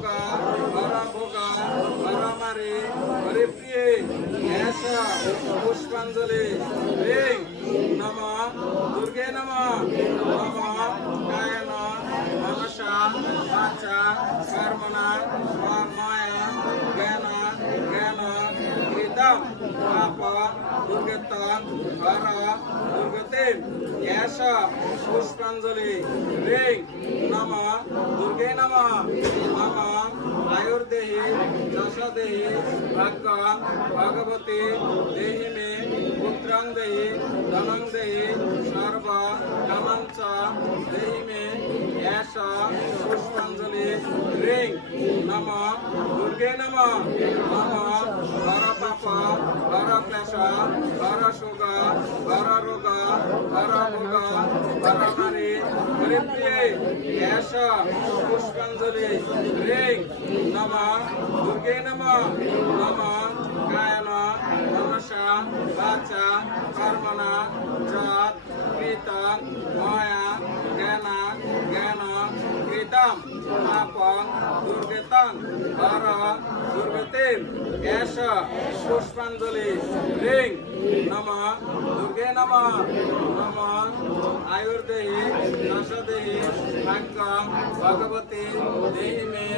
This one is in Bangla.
ভোগা হরা ভোগা হরামারি হরিপ্রিয়ে এস পুষ্পাঞ্জলি রিং নম দুর্গে নম নম কায়ন মনসা বাচা কর্মণা মায়া জ্ঞান জ্ঞান কৃতম পাপ দুর্গতম হর দুর্গতিম এস পুষ্পাঞ্জলি রিং নম দুর্গে নম নম আয়ুর্দেহি যশোদেহি ভাগ্য ভগবতী দেহি মে পুত্রং দেহি ধনং দেহি সর্ব কামাঞ্চ দেহি মে এস পুষ্পাঞ্জলি রিং নম দুর্গে নম নম হর পাপ হর ক্লেশ হর শোক হর রোগ হর ভোগ হর নারী হরিপ্রিয়ে এস পুষ্পাঞ্জলি রিং নম দুর্গে নম নম কায়ন মনসা বাচা কর্মণা যৎ কৃতং ময়া জ্ঞান জ্ঞান কৃতম পাপং দুর্গতং হর দুর্গতিম এস পুষ্পাঞ্জলি রিং নম দুর্গে নম নম আয়ুর্দেহি যশোদেহি ভাগ্য ভগবতী দেহি মে